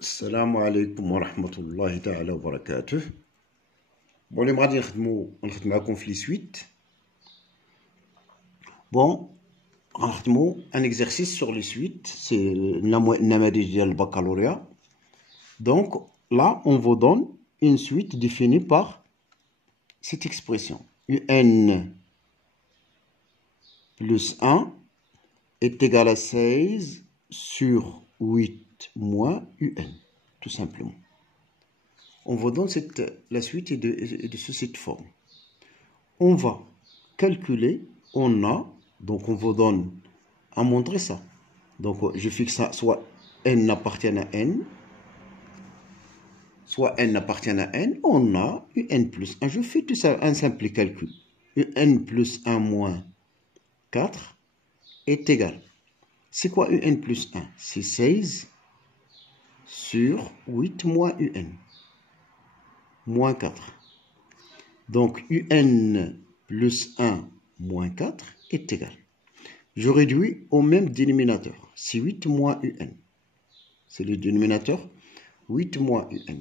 السلام عليكم ورحمة الله تعالى وبركاته. Bon, les غادي نخدمو معكم في لي سويت. Bon, غنخدمو un exercice sur les suites, c'est النماذج ديال البكالوريا. Donc là, on vous donne une suite définie par cette expression. UN plus 1 est égal à 16 sur 8 moins UN, tout simplement. On vous donne la suite de cette forme. On va calculer, on a, donc on vous donne à montrer ça. Donc je fixe ça, soit n appartient à n, soit n appartient à n, on a un plus 1. Je fais tout ça, un simple calcul. Un plus 1 moins 4 est égal. C'est quoi un plus 1? C'est 16 sur 8 moins un. Moins 4. Donc, un plus 1 moins 4 est égal. Je réduis au même dénominateur. C'est 8 moins un. C'est le dénominateur 8 moins un.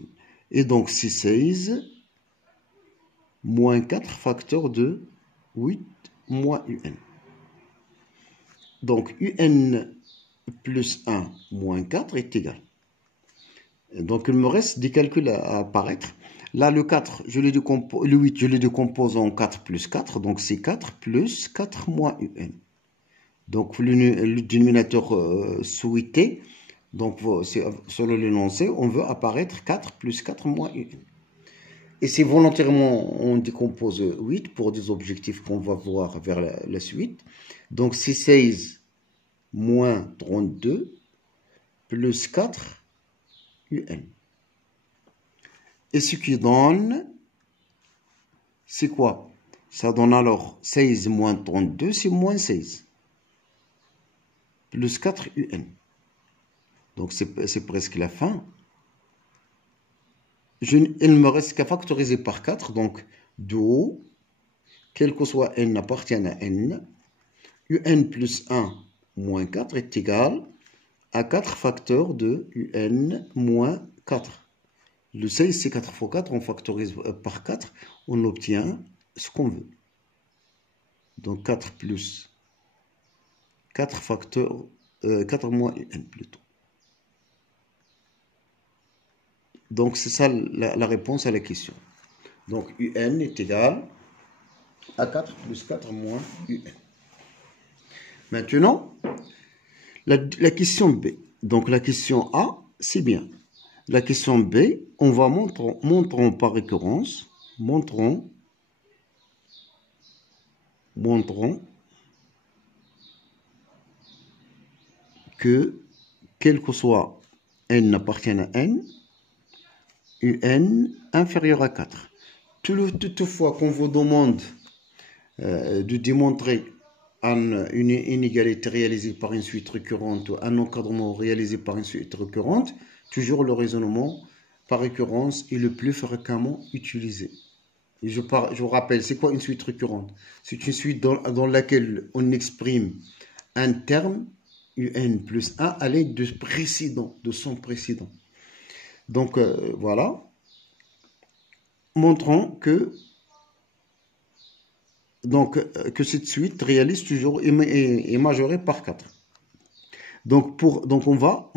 Et donc, c'est 16 moins 4 facteur de 8 moins un. Donc, un plus 1 moins 4 est égal. Donc, il me reste des calculs à apparaître. Là, le 4, le 8, je le décompose en 4 plus 4. Donc, c'est 4 plus 4 moins un. Donc, le dénominateur souhaité, donc selon l'énoncé, on veut apparaître 4 plus 4 moins un. Et si volontairement, on décompose 8 pour des objectifs qu'on va voir vers la suite. Donc, c'est 16 moins 32 plus 4 un. Et ce qui donne, c'est quoi? Ça donne alors 16 moins 32, c'est moins 16. Plus 4 un. Donc c'est presque la fin. Il ne me reste qu'à factoriser par 4. Donc de haut, quel que soit n appartient à n, un plus 1 moins 4 est égal à 4 facteurs de un moins 4. Le 16, c'est 4 fois 4, on factorise par 4, on obtient ce qu'on veut. Donc 4 plus 4 facteurs, 4 moins un plutôt. Donc c'est ça la réponse à la question. Donc un est égal à 4 plus 4 moins un. Maintenant, la question B. Donc la question A, c'est bien. La question B, on va montrons par récurrence, montrons que, quel que soit n appartient à n, un inférieur à 4. Toutefois qu'on vous demande de démontrer une inégalité réalisée par une suite récurrente ou un encadrement réalisé par une suite récurrente, toujours le raisonnement par récurrence est le plus fréquemment utilisé. Et je vous rappelle, c'est quoi une suite récurrente? C'est une suite dans laquelle on exprime un terme, un plus 1, à l'aide de son précédent. Donc, voilà. Montrons que cette suite réalise toujours est majorée par 4. Donc on va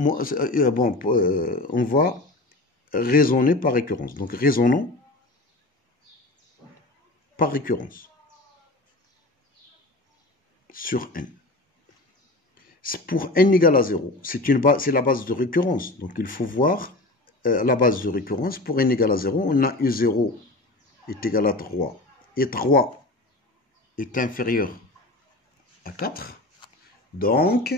raisonner par récurrence. Donc raisonnons par récurrence sur n. Pour n égale à 0, c'est la base de récurrence. Donc il faut voir la base de récurrence. Pour n égale à 0, on a U0 est égal à 3. Et 3 est inférieur à 4. Donc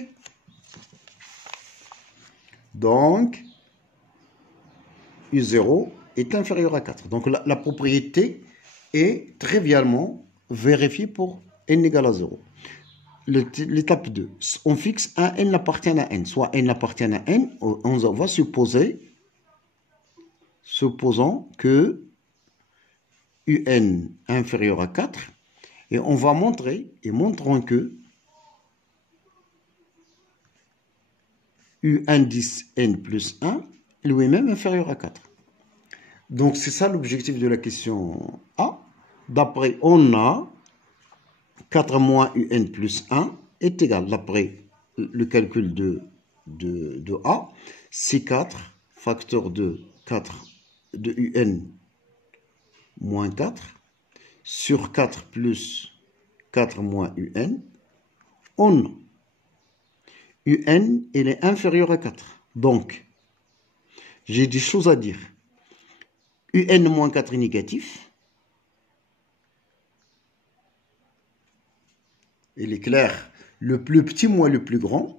U0 est inférieur à 4. Donc la propriété est trivialement vérifiée pour n égale à 0. L'étape 2, on fixe un n appartient à n. Soit n appartient à n, on va supposons que un inférieur à 4. Et on va montrons que U indice n plus 1 lui-même inférieur à 4. Donc, c'est ça l'objectif de la question A. D'après, on a 4 moins un plus 1 est égal, d'après le calcul de A, c'est 4 facteur de 4 de un moins 4 sur 4 plus 4 moins un, on un, il est inférieur à 4. Donc, j'ai des choses à dire. Un moins 4 est négatif. Il est clair, le plus petit moins le plus grand.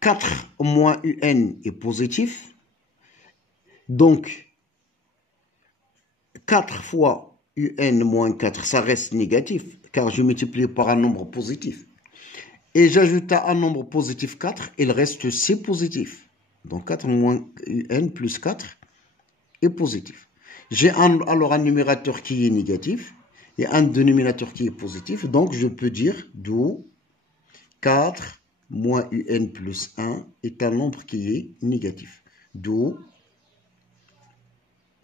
4 moins un est positif. Donc, 4 fois un moins 4, ça reste négatif, car je multiplie par un nombre positif. Et j'ajoute à un nombre positif 4, il reste C positif. Donc 4 moins un plus 4 est positif. J'ai alors un numérateur qui est négatif et un dénominateur qui est positif. Donc je peux dire d'où 4 moins un plus 1 est un nombre qui est négatif. D'où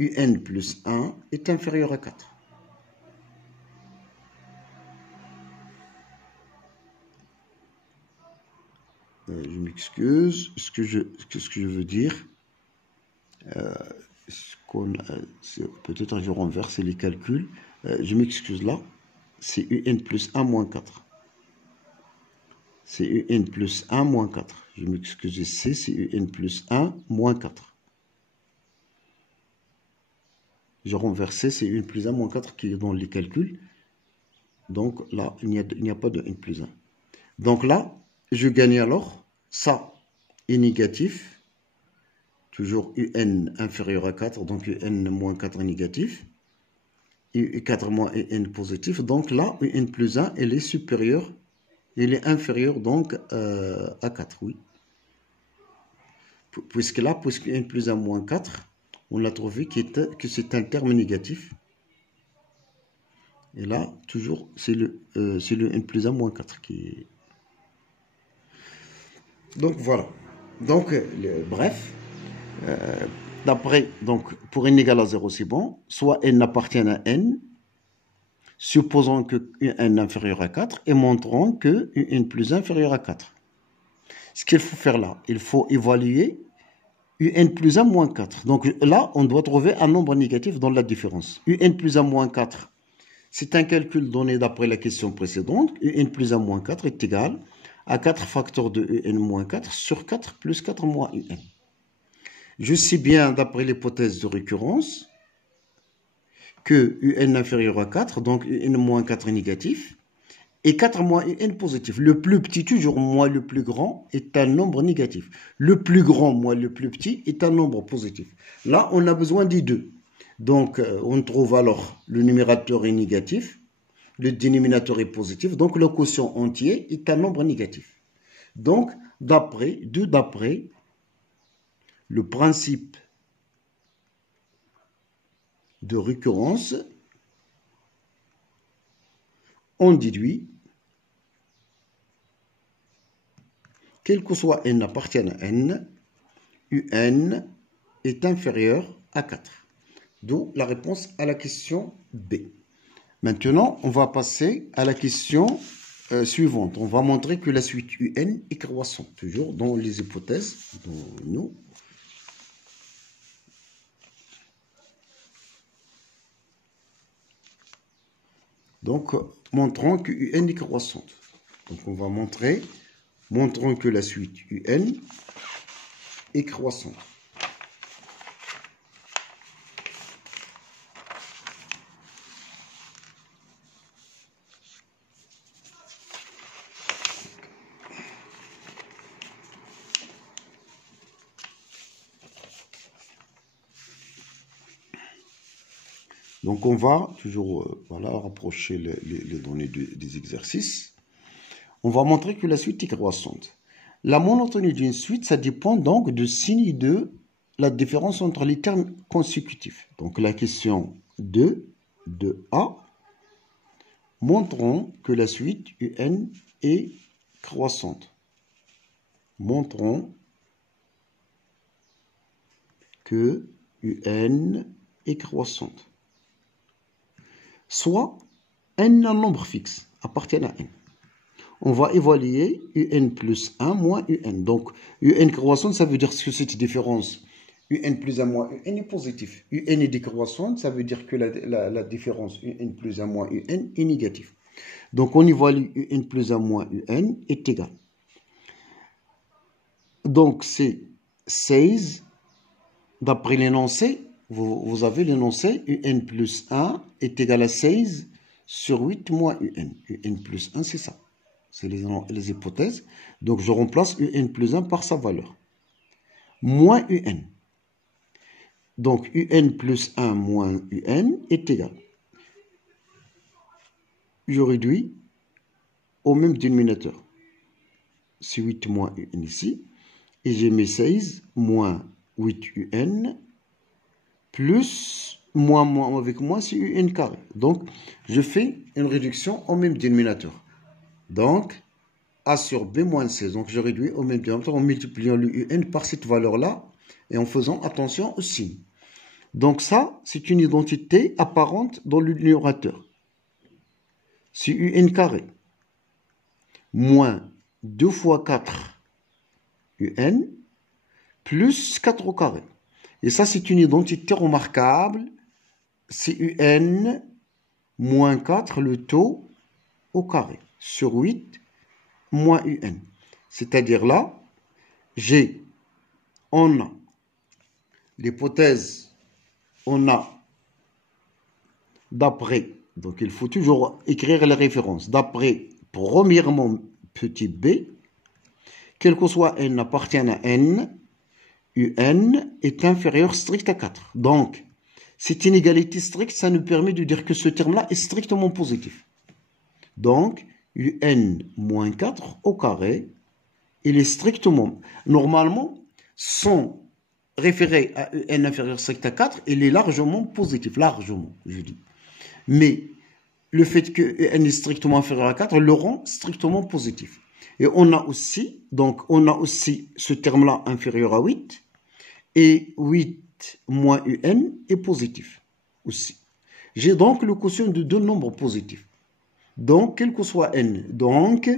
un plus 1 est inférieur à 4. Je m'excuse. Ce que je veux dire, peut-être je renverse les calculs. Je m'excuse là. C'est un plus 1 moins 4. C'est un plus 1 moins 4. Je m'excuse ici, c'est un plus 1 moins 4. J'ai renversé, c'est un plus 1 moins 4 qui est dans les calculs. Donc là, il n'y a pas de 1 plus 1. Donc là, je gagne alors, ça est négatif. Toujours un inférieur à 4, donc un moins 4 est négatif. Et 4 moins un positif. Donc là, un plus 1, elle est supérieure. Il est inférieur donc à 4, oui. Puisque là, puisque 1 plus 1 moins 4, on a trouvé que c'est un terme négatif. Et là, toujours, c'est le 1 plus 1 moins 4 qui est... Donc voilà. Donc, bref, d'après, donc, pour n égale à 0, c'est bon. Soit n appartient à n, supposons que n inférieur à 4, et montrons que n plus 1 inférieur à 4. Ce qu'il faut faire là, il faut évaluer un plus 1 moins 4. Donc là, on doit trouver un nombre négatif dans la différence. Un plus 1 moins 4, c'est un calcul donné d'après la question précédente. Un plus 1 moins 4 est égal à 4 facteurs de un moins 4 sur 4 plus 4 moins un. Je sais bien, d'après l'hypothèse de récurrence, que un inférieur à 4, donc un moins 4 est négatif, et 4 moins un positif. Le plus petit, toujours moins le plus grand, est un nombre négatif. Le plus grand moins le plus petit est un nombre positif. Là, on a besoin des deux. Donc, on trouve alors le numérateur est négatif, le dénominateur est positif, donc le quotient entier est un nombre négatif. Donc, d'après le principe de récurrence, on déduit, quel que soit n appartienne à n, un est inférieur à 4. D'où la réponse à la question B. Maintenant, on va passer à la question suivante. On va montrer que la suite un est croissante, toujours dans les hypothèses dont nous. Donc, montrons que un est croissante. Donc, on va montrons que la suite un est croissante. Donc, on va toujours rapprocher les données des exercices. On va montrer que la suite est croissante. La monotonie d'une suite, ça dépend donc du signe de la différence entre les termes consécutifs. Donc, la question 2 de A, montrons que la suite UN est croissante. Montrons que UN est croissante. Soit n un nombre fixe appartient à n. On va évaluer UN plus 1 moins UN. Donc, UN croissante, ça veut dire que cette différence UN plus 1 moins UN est positive. UN est décroissante, ça veut dire que la différence UN plus 1 moins UN est négative. Donc, on évalue UN plus 1 moins UN est égal. Donc, c'est 16, d'après l'énoncé, vous avez l'énoncé UN plus 1 est égal à 16 sur 8 moins UN. UN plus 1, c'est ça. C'est les hypothèses. Donc, je remplace UN plus 1 par sa valeur. Moins UN. Donc, UN plus 1 moins UN est égal. Je réduis au même dénominateur. C'est 8 moins UN ici. Et j'ai mis 16 moins 8 UN plus moins avec moi, c'est UN carré. Donc, je fais une réduction au même dénominateur. Donc, A sur B moins C. Donc, je réduis au même dénominateur en multipliant le UN par cette valeur-là et en faisant attention au signe. Donc, ça, c'est une identité apparente dans le numérateur. C'est UN carré moins 2 fois 4 UN plus 4 au carré. Et ça, c'est une identité remarquable. C'est UN moins 4, le taux au carré, sur 8 moins UN. C'est-à-dire là, on a l'hypothèse, on a d'après, donc il faut toujours écrire les références, d'après, premièrement, petit b, quel que soit n appartient à n, UN est inférieur strict à 4. Donc, cette inégalité stricte, ça nous permet de dire que ce terme-là est strictement positif. Donc, UN moins 4 au carré, il est strictement, normalement, sans référer à UN inférieur strict à 4, il est largement positif, largement, je dis. Mais le fait que UN est strictement inférieur à 4 le rend strictement positif. Et on a aussi, ce terme-là inférieur à 8, et 8 moins UN est positif aussi. J'ai donc le quotient de deux nombres positifs. Donc, quel que soit n, donc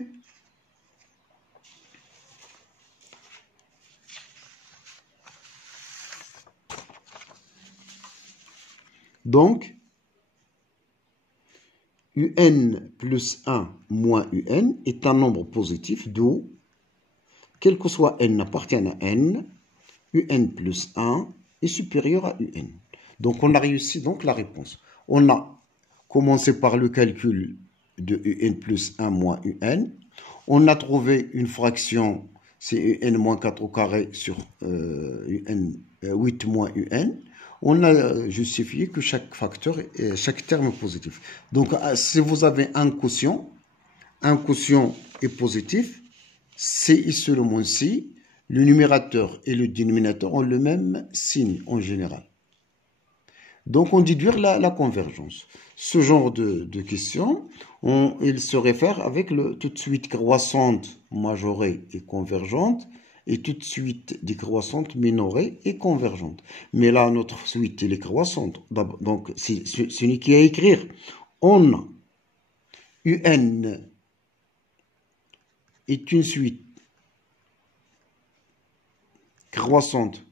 UN plus 1 moins UN est un nombre positif, d'où, quel que soit n appartient à n, UN plus 1 est supérieur à UN. Donc, on a réussi donc la réponse. On a commencé par le calcul de UN plus 1 moins UN. On a trouvé une fraction, c'est UN moins 4 au carré sur UN, 8 moins UN. On a justifié que chaque facteur, chaque terme est positif. Donc, si vous avez un quotient est positif, c'est et seulement si le numérateur et le dénominateur ont le même signe en général. Donc, on déduire la convergence. Ce genre de questions, il se réfère avec tout de suite croissante, majorée et convergente, et tout de suite décroissante, minorée et convergente. Mais là, notre suite, elle est croissante. Donc, c'est ce n'est qu'à écrire. On a UN est une suite croissante,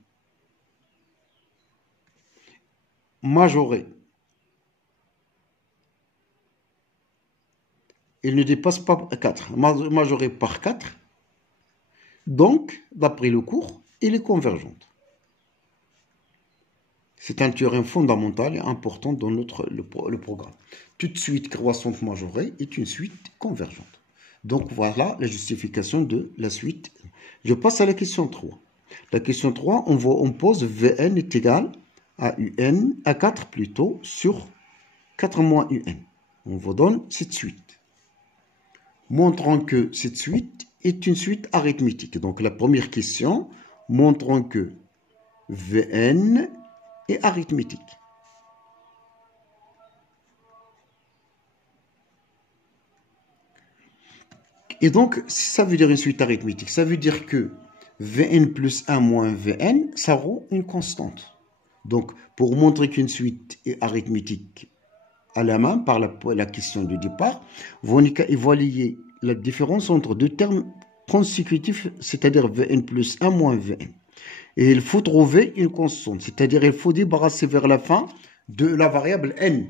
majorée. Il ne dépasse pas 4, majorée par 4. Donc, d'après le cours, elle est convergente. C'est un théorème fondamental et important dans le programme. Toute suite croissante majorée est une suite convergente. Donc, voilà la justification de la suite. Je passe à la question 3. La question 3, on pose Vn est égal à UN, à 4 plutôt, sur 4 moins UN. On vous donne cette suite. Montrant que cette suite est une suite arithmétique. Donc, la première question, montrant que Vn est arithmétique. Et donc, ça veut dire une suite arithmétique. Ça veut dire que Vn plus 1 moins Vn, ça rend une constante. Donc, pour montrer qu'une suite est arithmétique à la main, par la question du départ, vous évaluer la différence entre deux termes consécutifs, c'est-à-dire Vn plus 1 moins Vn. Et il faut trouver une constante, c'est-à-dire il faut débarrasser vers la fin de la variable n.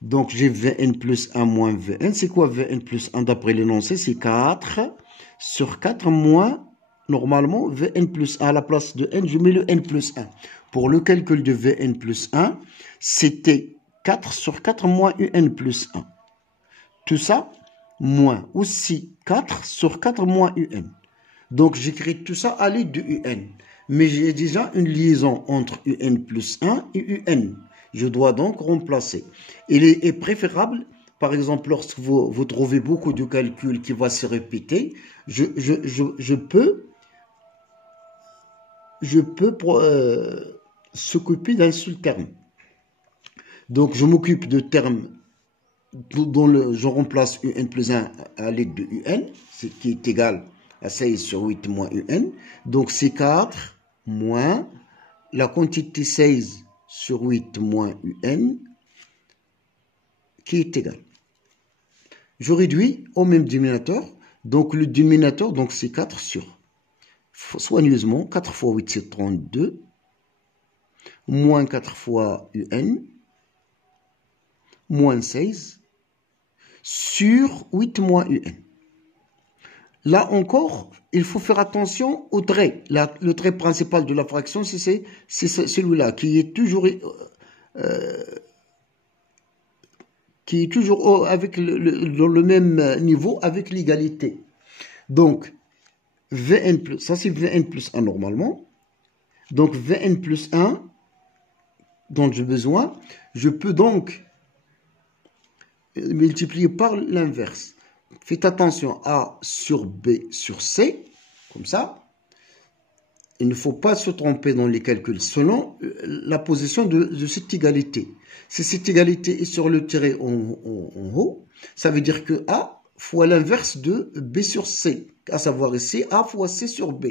Donc, j'ai Vn plus 1 moins Vn. C'est quoi Vn plus 1 d'après l'énoncé? C'est 4 sur 4 moins, normalement, Vn plus 1 à la place de n, je mets le n plus 1. Pour le calcul de Vn plus 1, c'était 4 sur 4 moins un plus 1. Tout ça, moins aussi 4 sur 4 moins un. Donc, j'écris tout ça à l'aide de un. Mais j'ai déjà une liaison entre un plus 1 et un. Je dois donc remplacer. Il est préférable, par exemple, lorsque vous trouvez beaucoup de calculs qui vont se répéter, je peux s'occuper d'un seul terme. Donc, je m'occupe de termes dont je remplace un plus 1 à l'aide de un, ce qui est égal à 16 sur 8 moins un. Donc, c'est 4 moins la quantité 16 sur 8 moins un qui est égal. Je réduis au même dénominateur. Donc, le dénominateur, donc c'est 4 sur. Soigneusement, 4 fois 8, c'est 32. Moins 4 fois un. Moins 16. Sur 8 moins un. Là encore, il faut faire attention au trait. Le trait principal de la fraction, c'est celui-là, qui est toujours avec dans le même niveau avec l'égalité. Donc, Vn plus, ça c'est Vn plus 1 normalement. Donc, Vn plus 1 dont j'ai besoin, je peux donc multiplier par l'inverse. Faites attention, A sur B sur C, comme ça. Il ne faut pas se tromper dans les calculs selon la position de cette égalité. Si cette égalité est sur le tiret en haut, ça veut dire que A fois l'inverse de B sur C, à savoir ici A fois C sur B.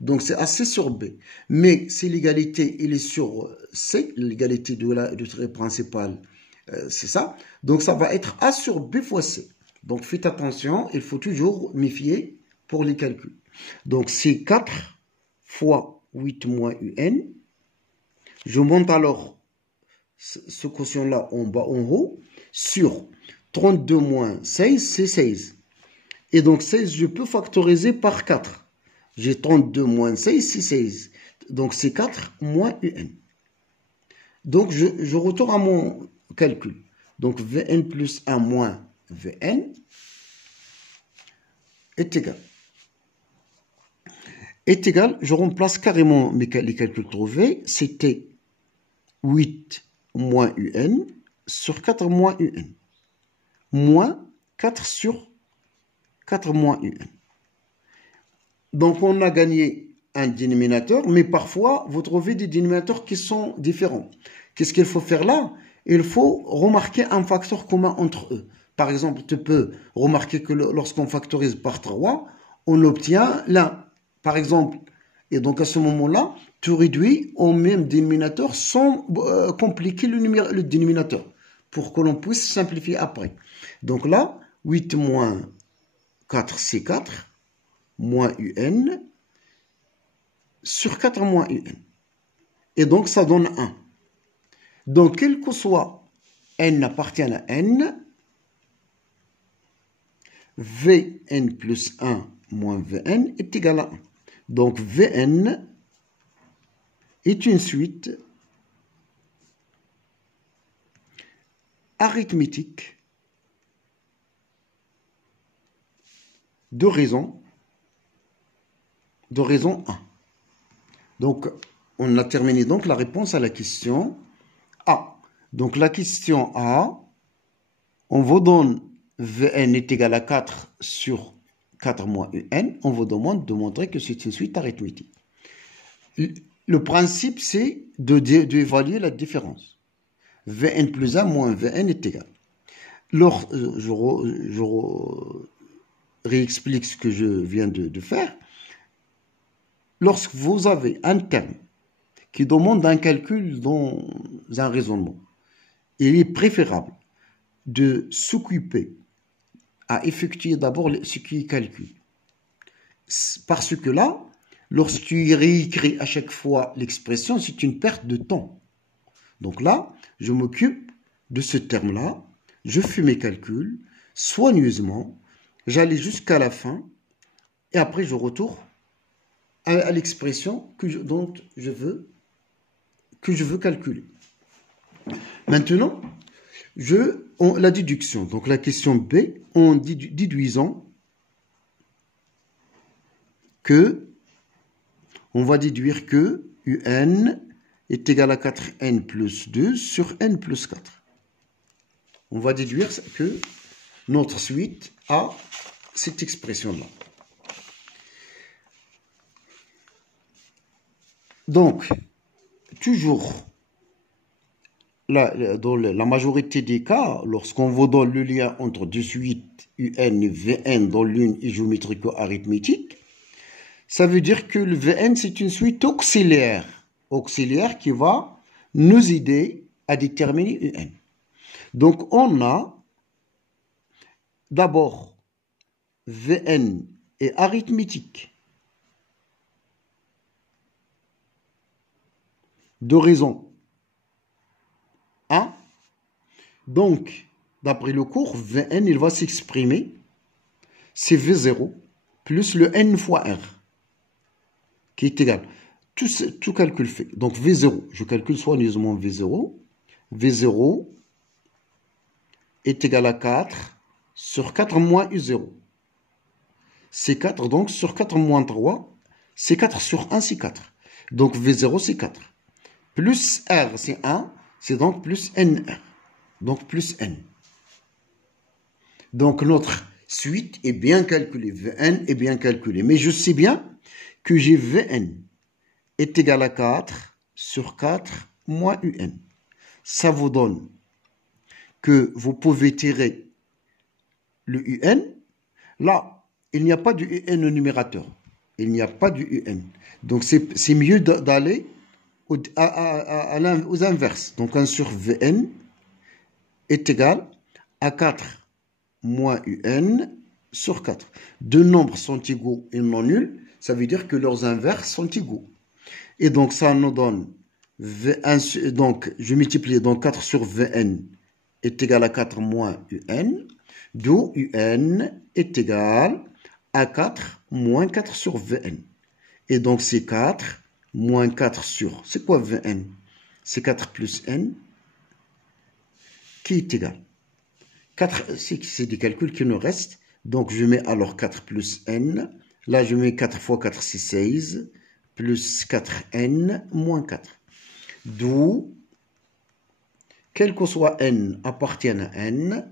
Donc c'est AC sur B. Mais si l'égalité est sur C, l'égalité du trait principal, c'est ça. Donc ça va être A sur B fois C. Donc faites attention, il faut toujours méfier pour les calculs. Donc c'est 4 fois 8 moins un. Je monte alors ce quotient-là en bas, en haut, sur 32 moins 16, c'est 16. Et donc 16, je peux factoriser par 4. J'ai 32 moins 16, c'est 16. Donc c'est 4 moins un. Donc je retourne à mon calcul. Donc Vn plus 1 moins Vn est égal. Je remplace carrément les calculs trouvés. C'était 8 moins un sur 4 moins un. Moins 4 sur 4 moins un. Donc, on a gagné un dénominateur, mais parfois, vous trouvez des dénominateurs qui sont différents. Qu'est-ce qu'il faut faire là? Il faut remarquer un facteur commun entre eux. Par exemple, tu peux remarquer que lorsqu'on factorise par 3, on obtient l'un. Par exemple, et donc à ce moment-là, tu réduis au même dénominateur sans compliquer le dénominateur pour que l'on puisse simplifier après. Donc là, 8 moins 4, c'est 4, moins un, sur 4 moins un. Et donc, ça donne 1. Donc, quel que soit n appartient à n, Vn plus 1 moins Vn est égal à 1. Donc, Vn est une suite arithmétique de raison 1. Donc, on a terminé donc la réponse à la question A. Donc, la question A, on vous donne Vn est égal à 4 sur 4 moins un. On vous demande de montrer que c'est une suite arithmétique. Le principe, c'est d'évaluer la différence. Vn plus 1 moins Vn est égal. Je réexplique ce que je viens de faire. lorsque vous avez un terme qui demande un calcul dans un raisonnement, il est préférable de s'occuper à effectuer d'abord ce qui est calcul. Parce que là, lorsque tu réécris à chaque fois l'expression, c'est une perte de temps. Donc là, je m'occupe de ce terme-là, je fais mes calculs soigneusement, j'allais jusqu'à la fin, et après je retourne à l'expression dont je veux calculer. Maintenant, la déduction, donc la question B, en déduisant que, on va déduire que UN est égal à 4n plus 2 sur n plus 4. On va déduire que notre suite a cette expression-là. Donc, toujours, dans la majorité des cas, lorsqu'on vous donne le lien entre deux suites UN et Vn dans l'une est géométrico-arithmétique, ça veut dire que le Vn, c'est une suite auxiliaire qui va nous aider à déterminer UN. Donc, on a d'abord Vn est arithmétique de raison 1. Donc, d'après le cours, Vn, il va s'exprimer, c'est V0 plus le n fois R, qui est égal. Tout calcul fait. Donc, V0, je calcule soigneusement V0. V0 est égal à 4 sur 4 moins U0. C'est 4, donc sur 4 moins 3, c'est 4 sur 1, c'est 4. Donc, V0, c'est 4. Plus R, c'est 1, c'est donc plus NR. Donc, plus N. Donc, notre suite est bien calculée. Vn est bien calculée. Mais je sais bien que j'ai Vn est égal à 4 sur 4 moins Un. Ça vous donne que vous pouvez tirer le Un. Là, il n'y a pas du Un au numérateur. Il n'y a pas du Un. Donc, c'est mieux d'aller aux inverses. Donc, 1 sur Vn est égal à 4 moins Un sur 4. Deux nombres sont égaux et non nuls. Ça veut dire que leurs inverses sont égaux. Et donc, ça nous donne V1, donc, je multiplie, donc 4 sur Vn est égal à 4 moins Un, d'où Un est égal à 4 moins 4 sur Vn. Et donc, c'est 4 moins 4 sur, c'est quoi Vn? C'est 4 plus N, qui est égal. 4, c'est des calculs qui nous restent. Donc, je mets alors 4 plus N. Là, je mets 4 fois 4, c'est 16. Plus 4n moins 4. D'où, quel que soit n appartienne à n,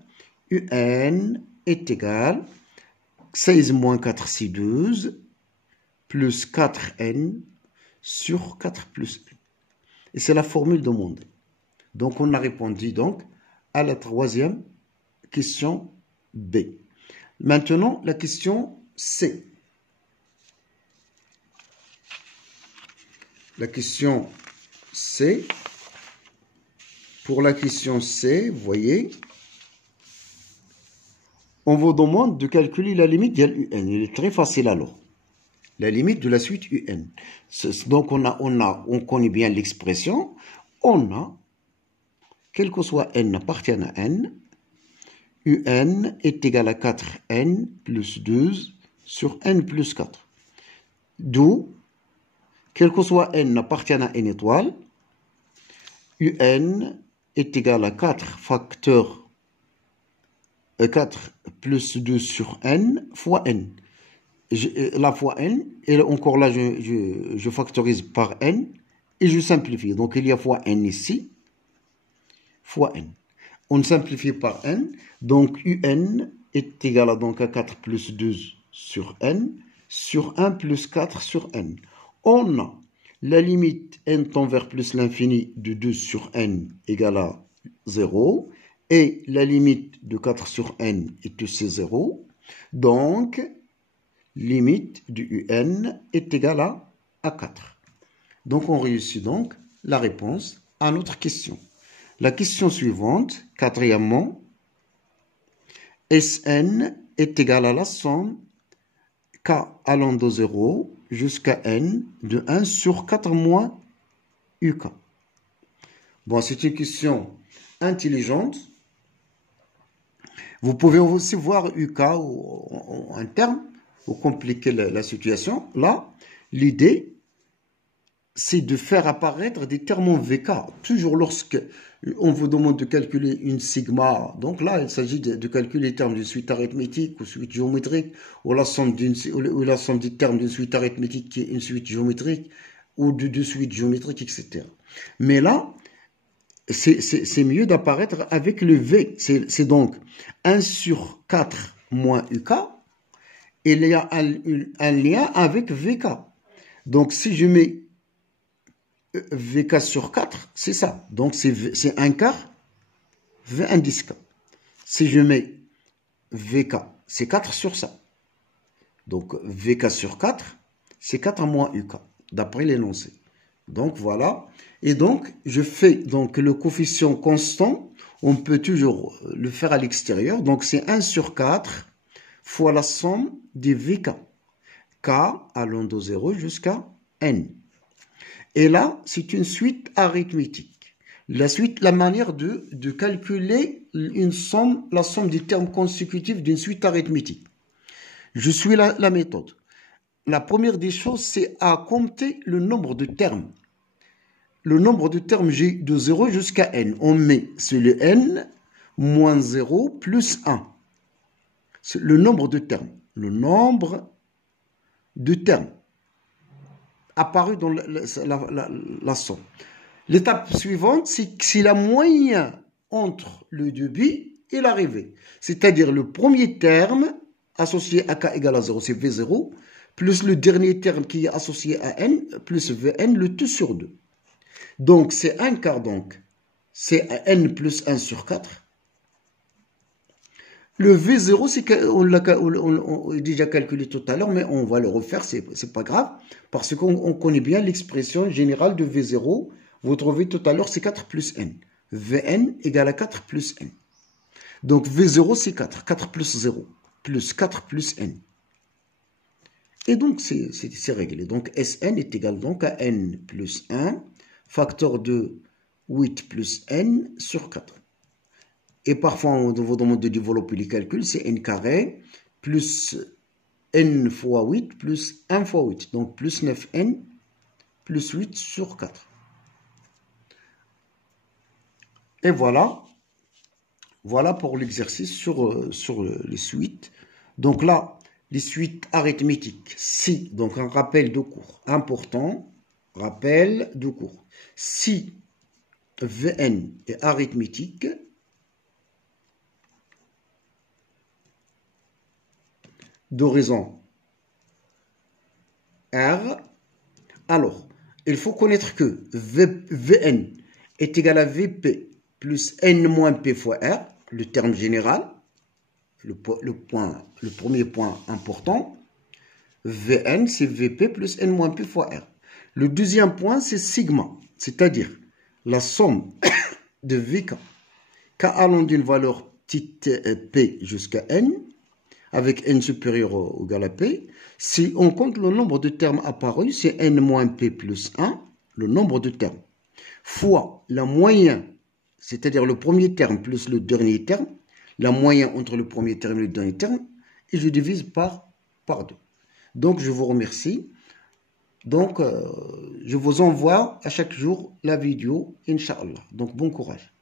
Un est égal, 16 moins 4, c'est 12, plus 4n sur 4 plus n. Et c'est la formule demandée. Donc, on a répondu donc à la troisième question B. Maintenant, la question C. La question C, pour la question C, vous voyez, on vous demande de calculer la limite de UN. Il est très facile alors. La limite de la suite UN. Donc, on connaît bien l'expression. On a, quel que soit n appartienne à n, UN est égal à 4n plus 12 sur n plus 4. D'où, quel que soit n appartienne à n étoile, Un est égal à 4 facteur 4 plus 2 sur n fois n. La fois n, et encore là, je factorise par n et je simplifie. Donc, il y a fois n ici, fois n. On simplifie par n, donc Un est égal à, donc, à 4 plus 2 sur n sur 1 plus 4 sur n. On a la limite n tend vers plus l'infini de 2 sur n égale à 0. Et la limite de 4 sur n est aussi 0. Donc, limite du Un est égale à à 4. Donc, on réussit donc la réponse à notre question. La question suivante, quatrièmement, Sn est égal à la somme k allant de 0 jusqu'à n de 1 sur 4 moins uk. Bon, c'est une question intelligente. Vous pouvez aussi voir uk ou un terme pour compliquer la situation. Là, l'idée, c'est de faire apparaître des termes en VK. Toujours lorsque on vous demande de calculer une sigma, donc là, il s'agit de calculer les termes d'une suite arithmétique ou suite géométrique, ou la somme des termes d'une suite arithmétique qui est une suite géométrique, ou de deux suites géométriques, etc. Mais là, c'est mieux d'apparaître avec le V. C'est donc 1 sur 4 moins UK, et il y a un lien avec VK. Donc, si je mets VK sur 4, c'est ça. Donc, c'est 1 quart V indice K. Si je mets VK, c'est 4 sur ça. Donc, VK sur 4, c'est 4 moins UK, d'après l'énoncé. Donc, voilà. Et donc, je fais donc le coefficient constant. On peut toujours le faire à l'extérieur. Donc, c'est 1 sur 4 fois la somme des VK. K allant de 0 jusqu'à N. Et là, c'est une suite arithmétique. La manière de calculer une somme, la somme des termes consécutifs d'une suite arithmétique. Je suis la méthode. La première des choses, c'est à compter le nombre de termes. Le nombre de termes, j'ai de 0 jusqu'à n. On met sur le n moins 0 plus 1. C'est le nombre de termes. Le nombre de termes apparu dans la somme. L'étape suivante, c'est la moyenne entre le début et l'arrivée. C'est-à-dire le premier terme associé à k égale à 0, c'est V0, plus le dernier terme qui est associé à n, plus Vn, le tout sur 2. Donc, c'est 1 quart, donc. C'est n plus 1 sur 4. Le V0, c'est on l'a déjà calculé tout à l'heure, mais on va le refaire, c'est pas grave, parce qu'on connaît bien l'expression générale de V0. Vous trouvez tout à l'heure, c'est 4 plus n. Vn égale à 4 plus n. Donc, V0, c'est 4. 4 plus 0, plus 4 plus n. Et donc, c'est réglé. Donc, Sn est égal donc à n plus 1, facteur de 8 plus n sur 4. Et parfois, on vous demande de développer les calculs, c'est n carré plus n fois 8 plus 1 fois 8. Donc, plus 9n plus 8 sur 4. Et voilà. Voilà pour l'exercice sur les suites. Donc là, les suites arithmétiques. Si, donc un rappel de cours important. Rappel de cours. Si Vn est arithmétique, d'horizon R, alors, il faut connaître que Vn est égal à Vp plus n moins p fois R, le terme général, le premier point important. Vn, c'est Vp plus n moins p fois R. Le deuxième point, c'est sigma, c'est-à-dire la somme de Vk, k allant d'une valeur petite p jusqu'à n, avec n supérieur ou égal à p. Si on compte le nombre de termes apparus, c'est n moins p plus 1, le nombre de termes, fois la moyenne, c'est-à-dire le premier terme plus le dernier terme, la moyenne entre le premier terme et le dernier terme, et je divise par 2. Donc, je vous remercie. Donc, je vous envoie à chaque jour la vidéo, Inch'Allah. Donc, bon courage.